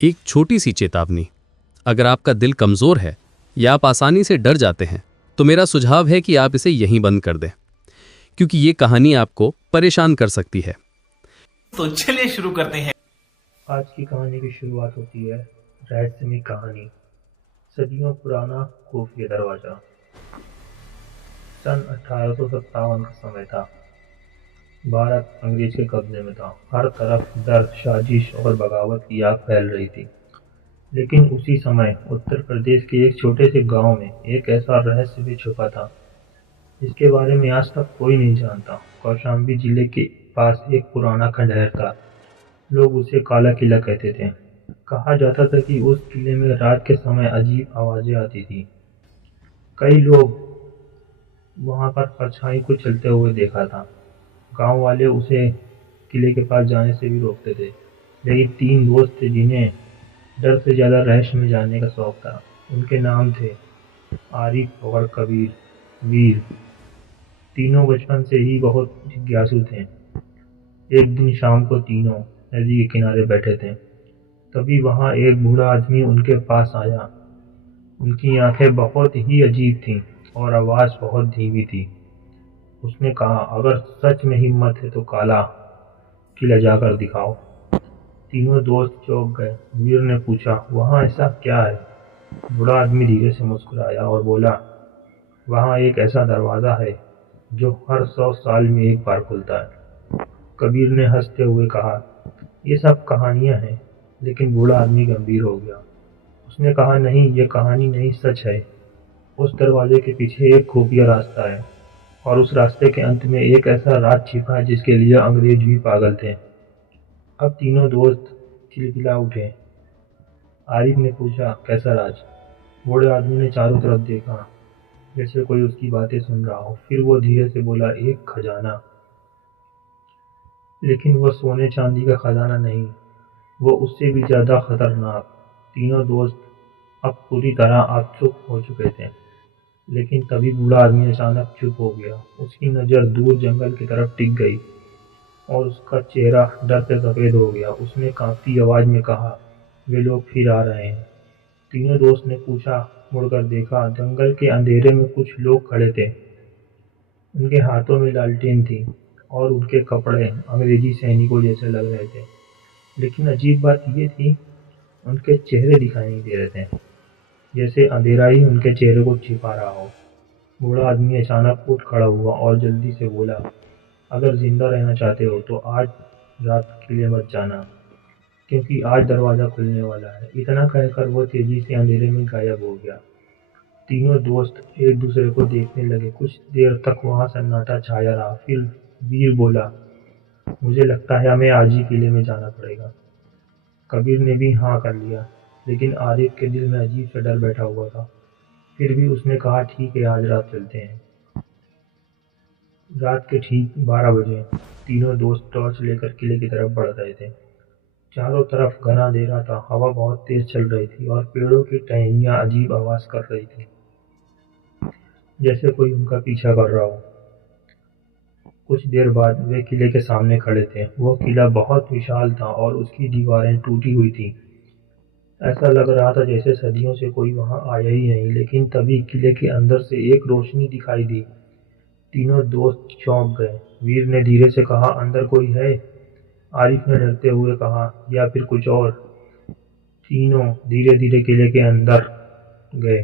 एक छोटी सी चेतावनी, अगर आपका दिल कमज़ोर है या आप आसानी से डर जाते हैं तो मेरा सुझाव है कि आप इसे यहीं बंद कर दें, क्योंकि ये कहानी आपको परेशान कर सकती है। तो चलिए शुरू करते हैं। आज की कहानी की शुरुआत होती है रहस्यमय कहानी, सदियों पुराना खुफिया दरवाजा। सन 1857 का समय था। भारत अंग्रेज के कब्जे में था। हर तरफ डर, साजिश और बगावत की आग फैल रही थी। लेकिन उसी समय उत्तर प्रदेश के एक छोटे से गांव में एक ऐसा रहस्य भी छुपा था जिसके बारे में आज तक कोई नहीं जानता। कौशाम्बी जिले के पास एक पुराना खंडहर था। लोग उसे काला किला कहते थे। कहा जाता था कि उस किले में रात के समय अजीब आवाजें आती थी। कई लोग वहां पर परछाई को चलते हुए देखा था। गांव वाले उसे किले के पास जाने से भी रोकते थे। लेकिन तीन दोस्त थे जिन्हें डर से ज्यादा रहस्य में जानने का शौक था। उनके नाम थे आरिफ और कबीर, वीर। तीनों बचपन से ही बहुत जिज्ञासु थे। एक दिन शाम को तीनों नदी के किनारे बैठे थे। तभी वहां एक बूढ़ा आदमी उनके पास आया। उनकी आंखें बहुत ही अजीब थीं और आवाज बहुत धीमी थी। उसने कहा, अगर सच में हिम्मत है तो काला किला जाकर दिखाओ। तीनों दोस्त चौंक गए। वीर ने पूछा, वहां ऐसा क्या है? बूढ़ा आदमी धीरे से मुस्कुराया और बोला, वहां एक ऐसा दरवाजा है जो हर 100 साल में एक बार खुलता है। कबीर ने हंसते हुए कहा, ये सब कहानियां हैं। लेकिन बूढ़ा आदमी गंभीर हो गया। उसने कहा, नहीं, ये कहानी नहीं, सच है। उस दरवाजे के पीछे एक खुफिया रास्ता है और उस रास्ते के अंत में एक ऐसा राज छिपा है जिसके लिए अंग्रेज भी पागल थे। अब तीनों दोस्त चिलचिला उठे। आरिफ ने पूछा, कैसा राज? बूढ़े आदमी ने चारों तरफ देखा जैसे कोई उसकी बातें सुन रहा हो। फिर वो धीरे से बोला, एक खजाना। लेकिन वो सोने चांदी का खजाना नहीं, वो उससे भी ज्यादा खतरनाक। तीनों दोस्त अब पूरी तरह आत्सुक हो चुके थे। लेकिन तभी बूढ़ा आदमी अचानक चुप हो गया। उसकी नजर दूर जंगल की तरफ टिक गई और उसका चेहरा डर से सफेद हो गया। उसने कांपती आवाज में कहा, वे लोग फिर आ रहे हैं। तीनों दोस्त ने पूछा, मुड़कर देखा। जंगल के अंधेरे में कुछ लोग खड़े थे। उनके हाथों में लालटेन थी और उनके कपड़े अंग्रेजी सैनिकों जैसे लग रहे थे। लेकिन अजीब बात यह थी, उनके चेहरे दिखाई नहीं दे रहे थे, जैसे अंधेरा ही उनके चेहरे को छिपा रहा हो। बूढ़ा आदमी अचानक उठ खड़ा हुआ और जल्दी से बोला, अगर जिंदा रहना चाहते हो तो आज रात किले मत जाना, क्योंकि आज दरवाजा खुलने वाला है। इतना कहकर वो तेजी से अंधेरे में गायब हो गया। तीनों दोस्त एक दूसरे को देखने लगे। कुछ देर तक वहां सन्नाटा छाया रहा। फिर वीर बोला, मुझे लगता है हमें आज ही किले में जाना पड़ेगा। कबीर ने भी हाँ कर लिया। लेकिन आरिफ के दिल में अजीब सा डर बैठा हुआ था। फिर भी उसने कहा, ठीक है, आज रात चलते हैं। रात के ठीक 12 बजे तीनों दोस्त टॉर्च लेकर किले की तरफ बढ़ रहे थे। चारों तरफ घना अंधेरा था। हवा बहुत तेज चल रही थी और पेड़ों की टहनियां अजीब आवाज कर रही थी, जैसे कोई उनका पीछा कर रहा हो। कुछ देर बाद वे किले के सामने खड़े थे। वो किला बहुत विशाल था और उसकी दीवारें टूटी हुई थी। ऐसा लग रहा था जैसे सदियों से कोई वहां आया ही नहीं। लेकिन तभी किले के अंदर से एक रोशनी दिखाई दी। तीनों दोस्त चौंक गए। वीर ने धीरे से कहा, अंदर कोई है? आरिफ ने डरते हुए कहा, या फिर कुछ और? तीनों धीरे धीरे किले के अंदर गए।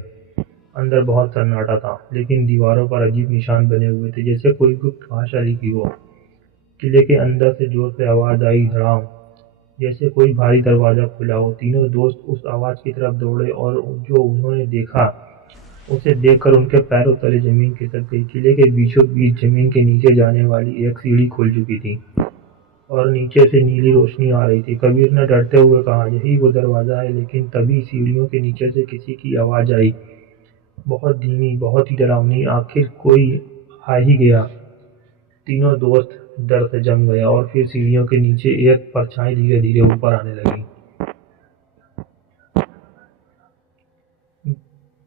अंदर बहुत सन्नाटा था, लेकिन दीवारों पर अजीब निशान बने हुए थे, जैसे कोई गुप्त भाषा लिखी हो। किले के अंदर से जोर से आवाज आई, धड़ाम, जैसे कोई भारी दरवाजा खुला हो। तीनों दोस्त उस आवाज की तरफ दौड़े और जो उन्होंने देखा उसे देखकर उनके पैरों तले जमीन खिसक गई। किले के बीचों बीच जमीन के नीचे जाने वाली एक सीढ़ी खुल चुकी थी और नीचे से नीली रोशनी आ रही थी। कबीर ने डरते हुए कहा, यही वो दरवाजा है। लेकिन तभी सीढ़ियों के नीचे से किसी की आवाज आई, बहुत धीमी, बहुत ही डरावनी, आखिर कोई आ ही गया। तीनों दोस्त डर से जम गए और फिर सीढ़ियों के नीचे एक परछाई धीरे धीरे ऊपर आने लगी।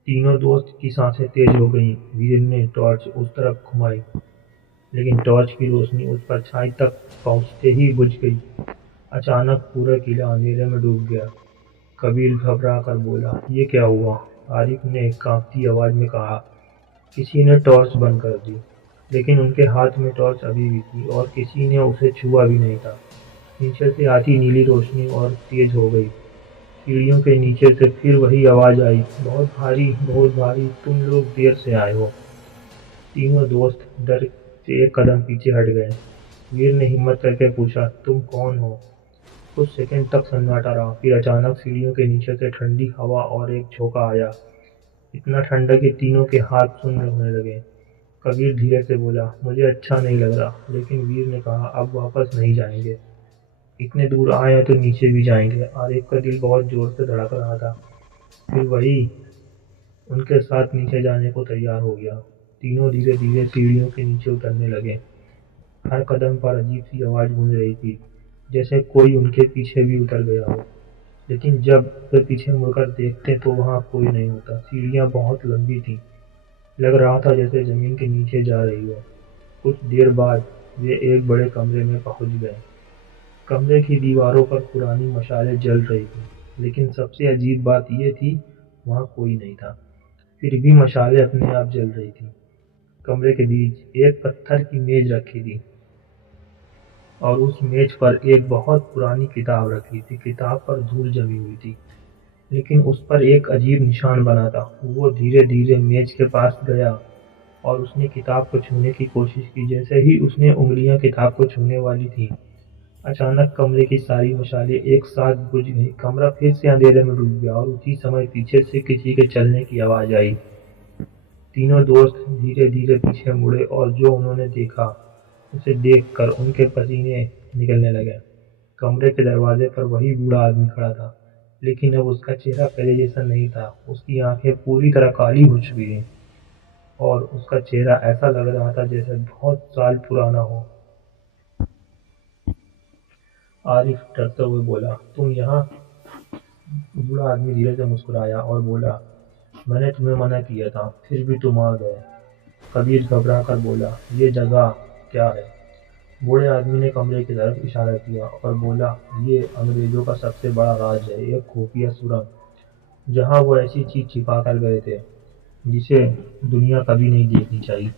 तीनों दोस्त की सांसें तेज हो गईं। वीर ने टॉर्च उस तरफ घुमाई, लेकिन टॉर्च की रोशनी उस परछाई तक पहुंचते ही बुझ गई। अचानक पूरा किला अंधेरे में डूब गया। कबीर घबरा कर बोला, ये क्या हुआ? आरिफ ने कांपती आवाज में कहा, किसी ने टॉर्च बंद कर दी। लेकिन उनके हाथ में टॉर्च अभी भी थी और किसी ने उसे छुआ भी नहीं था। नीचे से आती नीली रोशनी और तेज हो गई। सीढ़ियों के नीचे से फिर वही आवाज आई, बहुत भारी, तुम लोग देर से आए हो। तीनों दोस्त डर से एक कदम पीछे हट गए। वीर ने हिम्मत करके पूछा, तुम कौन हो? कुछ सेकंड तक सन्नाटा रहा, फिर अचानक सीढ़ियों के नीचे से ठंडी हवा और एक झोंका आया। इतना ठंडा कि तीनों के हाथ सुन्न होने लगे। कबीर धीरे से बोला, मुझे अच्छा नहीं लग रहा। लेकिन वीर ने कहा, अब वापस नहीं जाएंगे। इतने दूर आए हैं तो नीचे भी जाएंगे। आरिफ का दिल बहुत जोर से धड़क रहा था। फिर वही उनके साथ नीचे जाने को तैयार हो गया। तीनों धीरे धीरे सीढ़ियों के नीचे उतरने लगे। हर कदम पर अजीब सी आवाज गूंज रही थी, जैसे कोई उनके पीछे भी उतर गया हो। लेकिन जब वे पीछे मुड़कर देखते तो वहां कोई नहीं होता। सीढ़ियां बहुत लंबी थीं। लग रहा था जैसे जमीन के नीचे जा रही हो। कुछ देर बाद वे एक बड़े कमरे में पहुंच गए। कमरे की दीवारों पर पुरानी मशालें जल रही थी, लेकिन सबसे अजीब बात यह थी, वहां कोई नहीं था। फिर भी मशालें अपने आप जल रही थी। कमरे के बीच एक पत्थर की मेज रखी थी और उस मेज पर एक बहुत पुरानी किताब रखी थी। किताब पर धूल जमी हुई थी, लेकिन उस पर एक अजीब निशान बना था। वो धीरे धीरे मेज के पास गया और उसने किताब को छूने की कोशिश की। जैसे ही उसने उंगलियां किताब को छूने वाली थी, अचानक कमरे की सारी मशालें एक साथ बुझ गई। कमरा फिर से अंधेरे में डूब गया और उसी समय पीछे से किसी के चलने की आवाज आई। तीनों दोस्त धीरे धीरे पीछे मुड़े और जो उन्होंने देखा उसे देखकर उनके पसीने निकलने लगे। कमरे के दरवाजे पर वही बूढ़ा आदमी खड़ा था, लेकिन अब उसका चेहरा पहले जैसा नहीं था। उसकी आंखें पूरी तरह काली हो चुकी थीं और उसका चेहरा ऐसा लग रहा था जैसे बहुत साल पुराना हो। आरिफ डरते हुए बोला, तुम यहाँ? बूढ़ा आदमी धीरे से मुस्कुराया और बोला, मैंने तुम्हें मना किया था, फिर भी तुम आ गए। कबीर घबरा कर बोला, ये जगह क्या है? बूढ़े आदमी ने कमरे की तरफ इशारा किया और बोला, ये अंग्रेजों का सबसे बड़ा राज है, एक खुफिया सुरंग, जहाँ वो ऐसी चीज छिपा कर गए थे जिसे दुनिया कभी नहीं देखनी चाहिए।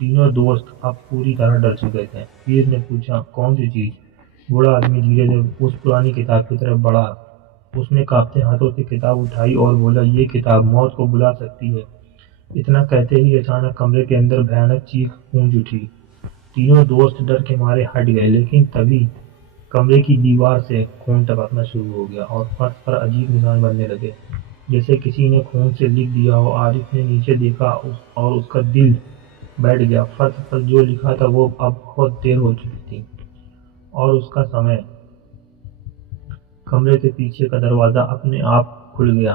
तीनों दोस्त अब पूरी तरह डर चुके थे। वीर ने पूछा, कौन सी चीज? बूढ़ा आदमी धीरे से उस पुरानी किताब की तरफ बढ़ा। उसने कांपते हाथों से किताब उठाई और बोला, ये किताब मौत को बुला सकती है। इतना कहते ही अचानक कमरे के अंदर भयानक चीख गूंज उठी। तीनों दोस्त डर के मारे हट गए, लेकिन तभी कमरे की दीवार से खून टपकना शुरू हो गया और फर्श पर अजीब निशान बनने लगे, जैसे किसी ने खून से लिख दिया हो। आरिफ ने नीचे देखा और उसका दिल बैठ गया। फर्श पर जो लिखा था वो अब बहुत देर हो चुकी थी और उसका समय। कमरे के पीछे का दरवाजा अपने आप खुल गया।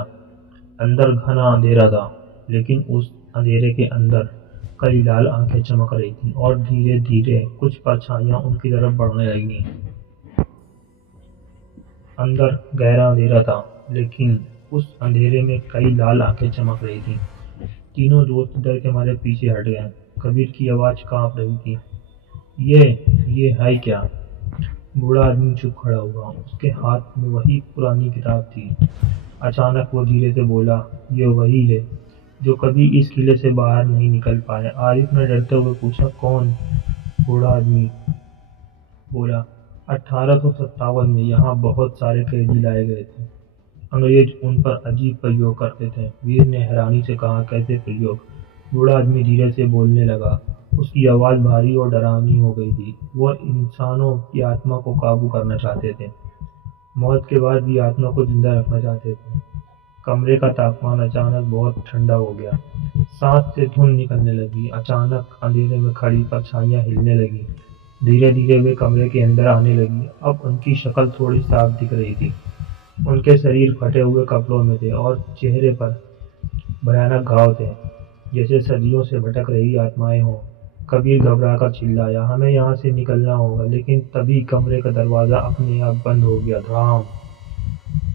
अंदर घना अंधेरा था, लेकिन उस अंधेरे के अंदर कई लाल आंखें चमक रही थीं और धीरे धीरे कुछ परछाइयां उनकी तरफ बढ़ने लगीं। अंदर गहरा अंधेरा था, लेकिन उस अंधेरे में कई लाल आंखें चमक रही थीं। तीनों दोस्त डर के मारे पीछे हट गए। कबीर की आवाज कांप रही थी, ये है क्या? बूढ़ा आदमी चुप खड़ा हुआ। उसके हाथ में वही पुरानी किताब थी। अचानक वो धीरे से बोला, ये वही है जो कभी इस किले से बाहर नहीं निकल पाए। आरिफ ने डरते हुए पूछा, कौन? बूढ़ा आदमी बोला, 1857 में यहाँ बहुत सारे कैदी लाए गए थे। अंग्रेज उन पर अजीब प्रयोग करते थे। वीर ने हैरानी से कहा, कैसे प्रयोग? बूढ़ा आदमी धीरे से बोलने लगा। उसकी आवाज भारी और डरावनी हो गई थी। वो इंसानों की आत्मा को काबू करना चाहते थे, मौत के बाद भी आत्मा को जिंदा रखना चाहते थे। कमरे का तापमान अचानक बहुत ठंडा हो गया। सांस से धुंध निकलने लगी। अचानक अंधेरे में खड़ी परछाइयां हिलने लगी। धीरे धीरे वे कमरे के अंदर आने लगी। अब उनकी शक्ल थोड़ी साफ दिख रही थी। उनके शरीर फटे हुए कपड़ों में थे और चेहरे पर भयानक घाव थे, जैसे सदियों से भटक रही आत्माएं हों। कबीर घबराकर चिल्लाया, हमें यहाँ से निकलना होगा। लेकिन तभी कमरे का दरवाजा अपने आप बंद हो गया। धड़ाम!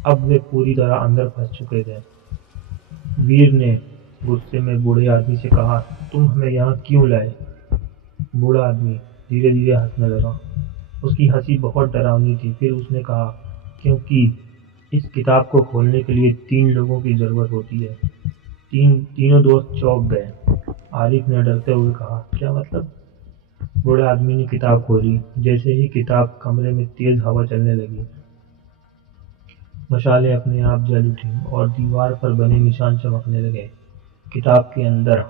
अब वे पूरी तरह अंदर फंस चुके थे। वीर ने गुस्से में बूढ़े आदमी से कहा, तुम हमें यहाँ क्यों लाए? बूढ़ा आदमी धीरे धीरे हंसने लगा। उसकी हंसी बहुत डरावनी थी। फिर उसने कहा, क्योंकि इस किताब को खोलने के लिए 3 लोगों की ज़रूरत होती है। तीनों दोस्त चौंक गए। आरिफ ने डरते हुए कहा, क्या मतलब? बूढ़े आदमी ने किताब खोली। जैसे ही किताब कमरे में तेज हवा चलने लगी, मशालें अपने आप जल उठी और दीवार पर बने निशान चमकने लगे। किताब के अंदर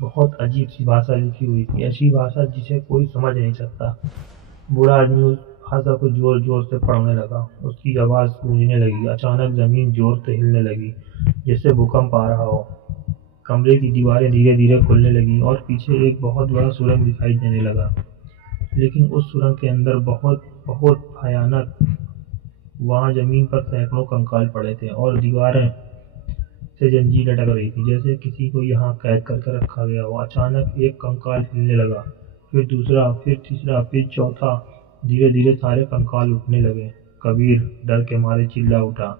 बहुत अजीब सी भाषा लिखी हुई थी, ऐसी भाषा जिसे कोई समझ नहीं सकता। बूढ़ा आदमी उस भाषा को जोर जोर से पढ़ने लगा। उसकी आवाज़ गूंजने लगी। अचानक जमीन जोर से हिलने लगी, जैसे भूकंप आ रहा हो। कमरे की दीवारें धीरे धीरे खुलने लगी और पीछे एक बहुत बड़ा सुरंग दिखाई देने लगा। लेकिन उस सुरंग के अंदर बहुत बहुत भयानक, वहां जमीन पर सैकड़ों कंकाल पड़े थे और दीवारें से जंजीर लटक रही थी, जैसे किसी को यहाँ कैद करके रखा गया हो। अचानक एक कंकाल हिलने लगा, फिर दूसरा, फिर तीसरा, फिर चौथा। धीरे धीरे सारे कंकाल उठने लगे। कबीर डर के मारे चिल्ला उठा,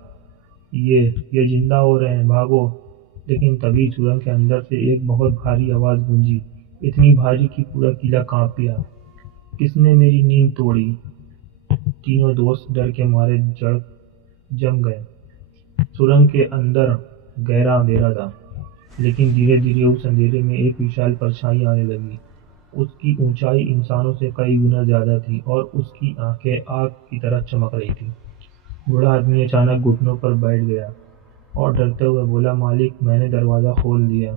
ये जिंदा हो रहे हैं, भागो! लेकिन तभी सुरंग के अंदर से एक बहुत भारी आवाज गूंजी, इतनी भारी कि पूरा किला कांप गया। किसने मेरी नींद तोड़ी? तीनों दोस्त डर के मारे जड़ जम गए। सुरंग के अंदर गहरा अंधेरा था, लेकिन धीरे धीरे उस अंधेरे में एक विशाल परछाई आने लगी। उसकी ऊंचाई इंसानों से कई गुना ज्यादा थी और उसकी आंखें आग की तरह चमक रही थी। बूढ़ा आदमी अचानक घुटनों पर बैठ गया और डरते हुए बोला, मालिक, मैंने दरवाजा खोल दिया।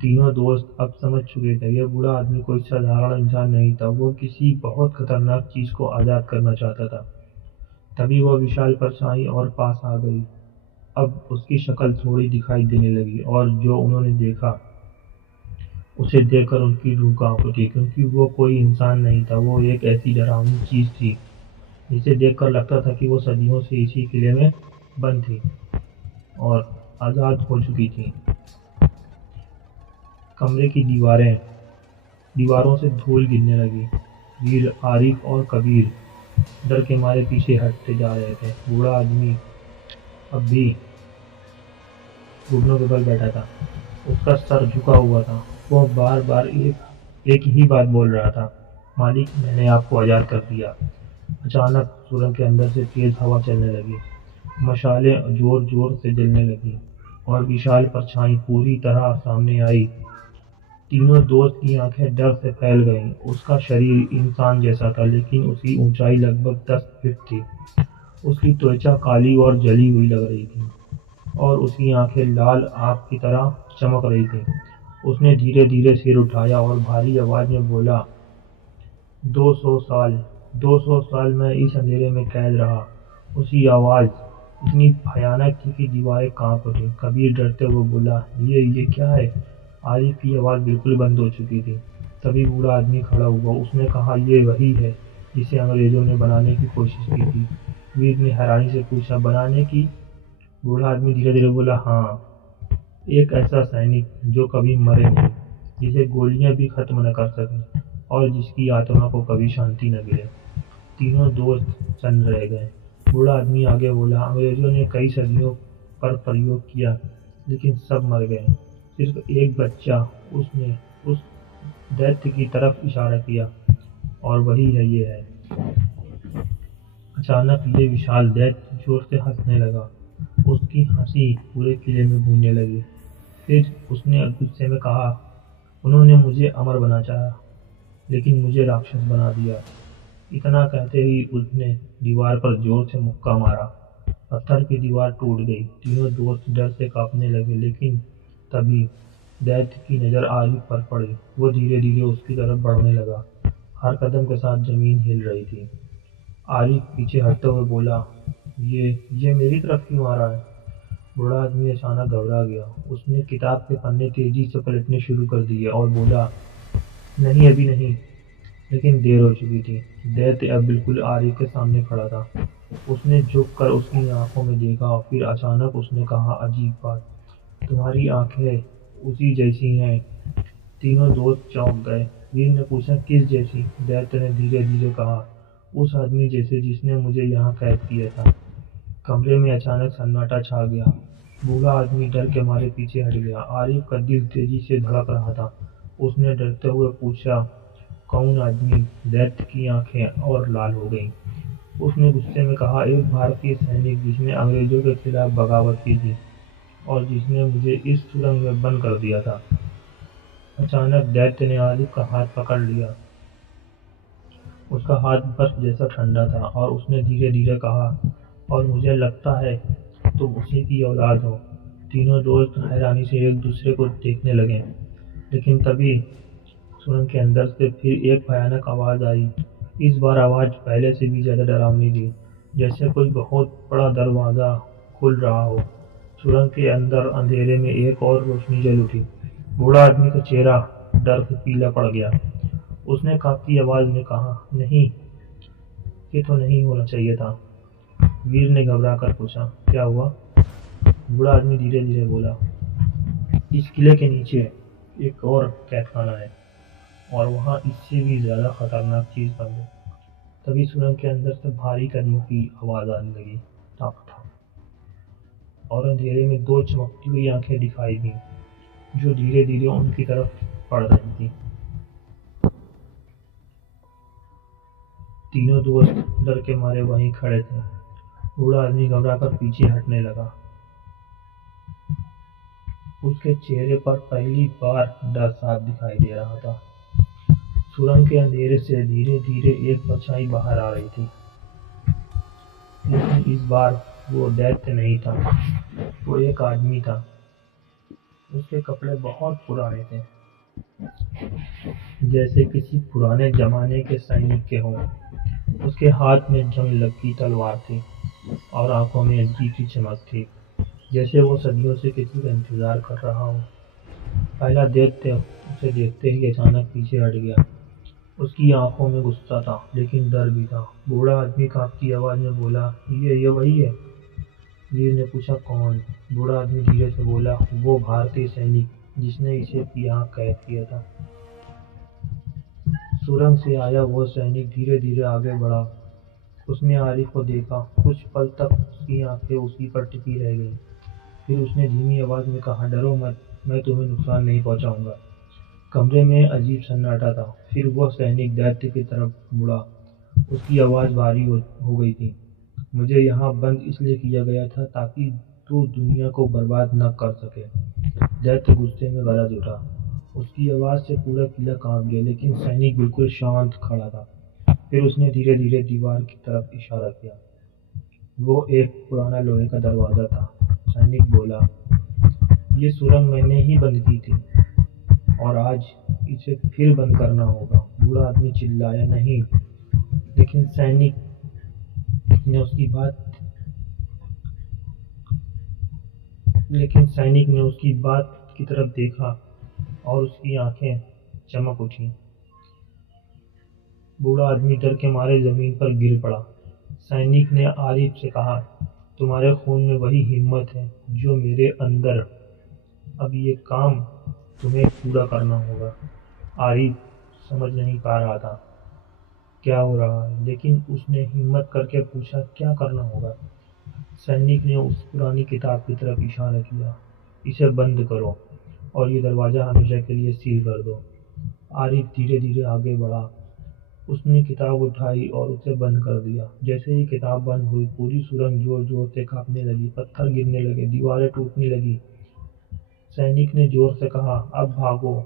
तीनों दोस्त अब समझ चुके थे, यह बूढ़ा आदमी कोई साधारण इंसान नहीं था, वो किसी बहुत खतरनाक चीज को आजाद करना चाहता था। तभी वह विशाल परछाई और पास आ गई। अब उसकी शक्ल थोड़ी दिखाई देने लगी और जो उन्होंने देखा उसे देखकर उनकी रूह कांप उठी, क्योंकि वो कोई इंसान नहीं था, वो एक ऐसी डरावनी चीज थी जिसे देखकर लगता था कि वो सदियों से इसी किले में बंद थी और आजाद हो चुकी थी। कमरे की दीवारों से धूल गिरने लगी। वीर, आरिफ और कबीर डर के मारे पीछे हटते जा रहे थे। बूढ़ा आदमी अब भी घुटनों के बल बैठा था, उसका सर झुका हुआ था। वह बार बार एक ही बात बोल रहा था, मालिक, मैंने आपको आजाद कर दिया। अचानक सुरंग के अंदर से तेज हवा चलने लगी, मशालें जोर जोर से जलने लगी और विशाल परछाई पूरी तरह सामने आई। तीनों दोस्त की आंखें डर से फैल गईं। उसका शरीर इंसान जैसा था, लेकिन उसकी ऊंचाई लगभग 10 फीट थी। उसकी त्वचा काली और जली हुई लग रही थी और उसकी आंखें लाल आग की तरह चमक रही थी। उसने धीरे धीरे सिर उठाया और भारी आवाज में बोला, 200 साल मैं इस अंधेरे में कैद रहा। उसकी आवाज इतनी भयानक थी कि दीवारें कांप उठी। कबीर डरते हुए बोला, ये क्या है? आरिफ की आवाज बिल्कुल बंद हो चुकी थी। तभी बूढ़ा आदमी खड़ा हुआ। उसने कहा, ये वही है जिसे अंग्रेजों ने बनाने की कोशिश की थी। वीर ने हैरानी से पूछा, बनाने की? बूढ़ा आदमी धीरे धीरे बोला, हाँ, एक ऐसा सैनिक जो कभी मरे नहीं, जिसे गोलियां भी खत्म न कर सकें और जिसकी आत्मा को कभी शांति न मिले। तीनों दोस्त सन्न रह गए। बूढ़ा आदमी आगे बोला, अंग्रेजों ने कई सदियों पर प्रयोग किया, लेकिन सब मर गए। सिर्फ एक बच्चा। उसने उस दैत्य की तरफ इशारा किया, और वही है, ये है। अचानक ये विशाल दैत्य जोर से हंसने लगा। उसकी हंसी पूरे किले में गूंजने लगी। फिर उसने गुस्से में कहा, उन्होंने मुझे अमर बना चाहा, लेकिन मुझे राक्षस बना दिया। इतना कहते ही उसने दीवार पर जोर से मुक्का मारा। पत्थर की दीवार टूट गई। तीनों दोस्त डर से कांपने लगे, लेकिन तभी दैत्य की नजर आरिफ पर पड़ी। वो धीरे धीरे उसकी तरफ बढ़ने लगा। हर कदम के साथ जमीन हिल रही थी। आरिफ पीछे हटते हुए बोला, ये मेरी तरफ क्यों आ रहा है? बूढ़ा आदमी अचानक घबरा गया। उसने किताब के पन्ने तेजी से पलटने शुरू कर दिए और बोला, नहीं, अभी नहीं। लेकिन देर हो चुकी थी। दैत्य अब बिल्कुल आरिफ के सामने खड़ा था। उसने झुककर उसकी आंखों में देखा और फिर अचानक उसने कहा, अजीब बात, तुम्हारी आंखें उसी जैसी हैं। तीनों दोस्त चौंक गए। वीर ने पूछा, किस जैसी? दैत्य ने धीरे धीरे कहा, उस आदमी जैसे जिसने मुझे यहाँ कैद किया था। कमरे में अचानक सन्नाटा छा गया। बूढ़ा आदमी डर के मारे पीछे हट गया। आरिफ का दिल तेजी से धड़क रहा था। उसने डरते हुए पूछा, कौन आदमी? दैत्य की आंखें और लाल हो गईं। उसने गुस्से में कहा, एक भारतीय सैनिक जिसने अंग्रेजों के खिलाफ बगावत की थी और जिसने मुझे इस सुरंग में बंद कर दिया था। अचानक दैत्य ने आरिफ का हाथ पकड़ लिया। उसका हाथ बर्फ जैसा ठंडा था और उसने धीरे धीरे कहा, और मुझे लगता है तुम उसी की औलाद हो। तीनों दोस्त हैरानी से एक दूसरे को देखने लगे, लेकिन तभी सुरंग के अंदर से फिर एक भयानक आवाज आई। इस बार आवाज पहले से भी ज्यादा डरावनी थी, जैसे कोई बहुत बड़ा दरवाजा खुल रहा हो। सुरंग के अंदर अंधेरे में एक और रोशनी जल उठी। बूढ़ा आदमी का चेहरा डर से पीला पड़ गया। उसने कांपती आवाज में कहा, नहीं, ये तो नहीं होना चाहिए था। वीर ने घबरा कर पूछा, क्या हुआ? बूढ़ा आदमी धीरे धीरे बोला, इस किले के नीचे एक और कैदखाना है और वहाँ इससे भी ज्यादा खतरनाक चीज बंद है। तभी सुरंग के अंदर से भारी कदमों की आवाज आने लगी, ठप ठप, और अंधेरे में दो चमकती हुई आंखें दिखाई दी जो धीरे धीरे उनकी तरफ बढ़ रही थी। तीनों दोस्त डर के मारे वहीं खड़े थे। बूढ़ा आदमी घबरा कर पीछे हटने लगा। उसके चेहरे पर पहली बार डर साफ दिखाई दे रहा था। सुरंग के अंधेरे से धीरे धीरे एक परछाई बाहर आ रही थी, लेकिन इस बार वो दैत्य नहीं था, वो एक आदमी था। उसके कपड़े बहुत पुराने थे, जैसे किसी पुराने जमाने के सैनिक के हों। उसके हाथ में जंग लगी तलवार थी और आंखों में अजीब सी चमक थी, जैसे वो सदियों से किसी का इंतजार कर रहा हो। पहला दैत्य उसे देखते ही अचानक पीछे हट गया। उसकी आंखों में गुस्सा था, लेकिन डर भी था। बूढ़ा आदमी कांपती आवाज में बोला, ये वही है? वीर ने पूछा, कौन? बूढ़ा आदमी धीरे से बोला, वो भारतीय सैनिक जिसने इसे यहाँ कैद किया था। सुरंग से आया वो सैनिक धीरे धीरे आगे बढ़ा। उसने आरिफ को देखा। कुछ पल तक उसकी आंखें उसी पर टिकी रह गईं। फिर उसने धीमी आवाज में कहा, डरो मत, मैं तुम्हें नुकसान नहीं पहुंचाऊंगा। कमरे में अजीब सन्नाटा था। फिर वह सैनिक दैत्य की तरफ मुड़ा। उसकी आवाज भारी हो गई थी, मुझे यहाँ बंद इसलिए किया गया था ताकि तू दुनिया को बर्बाद न कर सके। दैत्य गुस्से में गरज उठा। उसकी आवाज से पूरा किला कांप गया, लेकिन सैनिक बिल्कुल शांत खड़ा था। फिर उसने धीरे धीरे दीवार की तरफ इशारा किया। वो एक पुराना लोहे का दरवाजा था। सैनिक बोला, ये सुरंग मैंने ही बंद की थी और आज इसे फिर बंद करना होगा। बूढ़ा आदमी चिल्लाया, नहीं। लेकिन सैनिक ने उसकी बात की तरफ देखा और उसकी आंखें चमक उठी। बूढ़ा आदमी डर के मारे जमीन पर गिर पड़ा। सैनिक ने आरिफ से कहा, तुम्हारे खून में वही हिम्मत है जो मेरे अंदर। अब ये काम तुम्हें पूरा करना होगा। आरिफ समझ नहीं पा रहा था क्या हो रहा है, लेकिन उसने हिम्मत करके पूछा, क्या करना होगा? सैनिक ने उस पुरानी किताब की तरफ इशारा किया, इसे बंद करो और ये दरवाजा हमेशा के लिए सील कर दो। आरिफ धीरे धीरे आगे बढ़ा। उसने किताब उठाई और उसे बंद कर दिया। जैसे ही किताब बंद हुई, पूरी सुरंग जोर जोर से कांपने लगी। पत्थर गिरने लगे, दीवारें टूटने लगी। सैनिक ने जोर से कहा, अब भागो।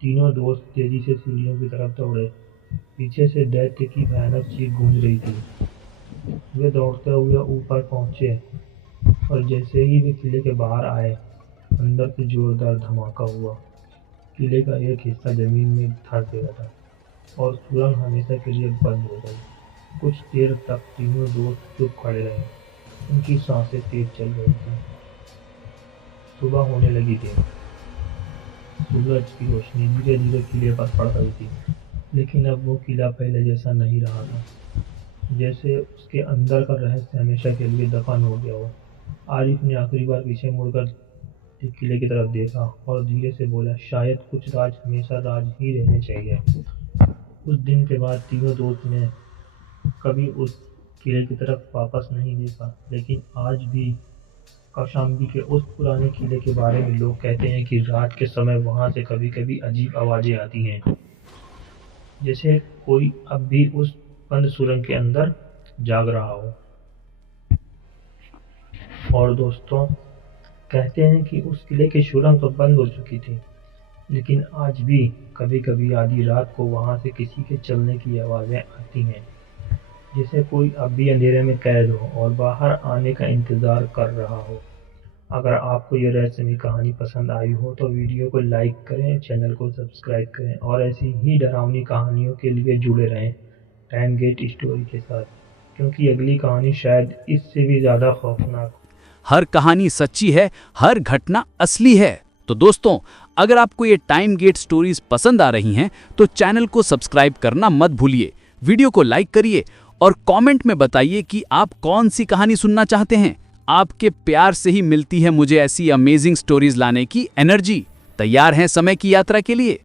तीनों दोस्त तेजी से सीढ़ियों की तरफ दौड़े। पीछे से दैत्य की भयानक चीख गूंज रही थी। वे दौड़ते हुए ऊपर पहुंचे और जैसे ही वे किले के बाहर आए, अंदर से जोरदार धमाका हुआ। किले का एक हिस्सा जमीन में धंस गया था और सुरंग हमेशा के लिए बंद हो गई। कुछ देर तक तीनों दोस्त चुप खड़े रहे। उनकी सांसें तेज चल रही थी। सुबह होने लगी थी। सूरज की रोशनी धीरे धीरे किले पर पड़ रही थी, लेकिन अब वो किला पहले जैसा नहीं रहा था, जैसे उसके अंदर का रहस्य हमेशा के लिए दफन हो गया हो। आरिफ ने आखिरी बार पीछे मुड़कर किले की तरफ देखा और धीरे से बोला, शायद कुछ राज हमेशा राज ही रहने चाहिए। उस दिन के बाद तीनों दोस्त ने कभी उस किले की तरफ वापस नहीं देखा, लेकिन आज भी कौशाम्बी के उस पुराने किले के बारे में लोग कहते हैं कि रात के समय वहां से कभी कभी अजीब आवाजें आती हैं, जैसे कोई अब भी उस बंद सुरंग के अंदर जाग रहा हो। और दोस्तों, कहते हैं कि उस किले की सुरंग तो बंद हो चुकी थी, लेकिन आज भी कभी कभी आधी रात को वहां से किसी के चलने की आवाज़ें आती हैं, जैसे कोई अब भी अंधेरे में कैद हो और बाहर आने का इंतज़ार कर रहा हो। अगर आपको ये रहस्यमयी कहानी पसंद आई हो तो वीडियो को लाइक करें, चैनल को सब्सक्राइब करें और ऐसी ही डरावनी कहानियों के लिए जुड़े रहें टाइम गेट स्टोरी के साथ, क्योंकि अगली कहानी शायद इससे भी ज़्यादा खौफनाक। हर कहानी सच्ची है, हर घटना असली है। तो दोस्तों, अगर आपको ये टाइम गेट स्टोरीज पसंद आ रही हैं तो चैनल को सब्सक्राइब करना मत भूलिए, वीडियो को लाइक करिए और कमेंट में बताइए कि आप कौन सी कहानी सुनना चाहते हैं। आपके प्यार से ही मिलती है मुझे ऐसी अमेजिंग स्टोरीज लाने की एनर्जी। तैयार हैं समय की यात्रा के लिए?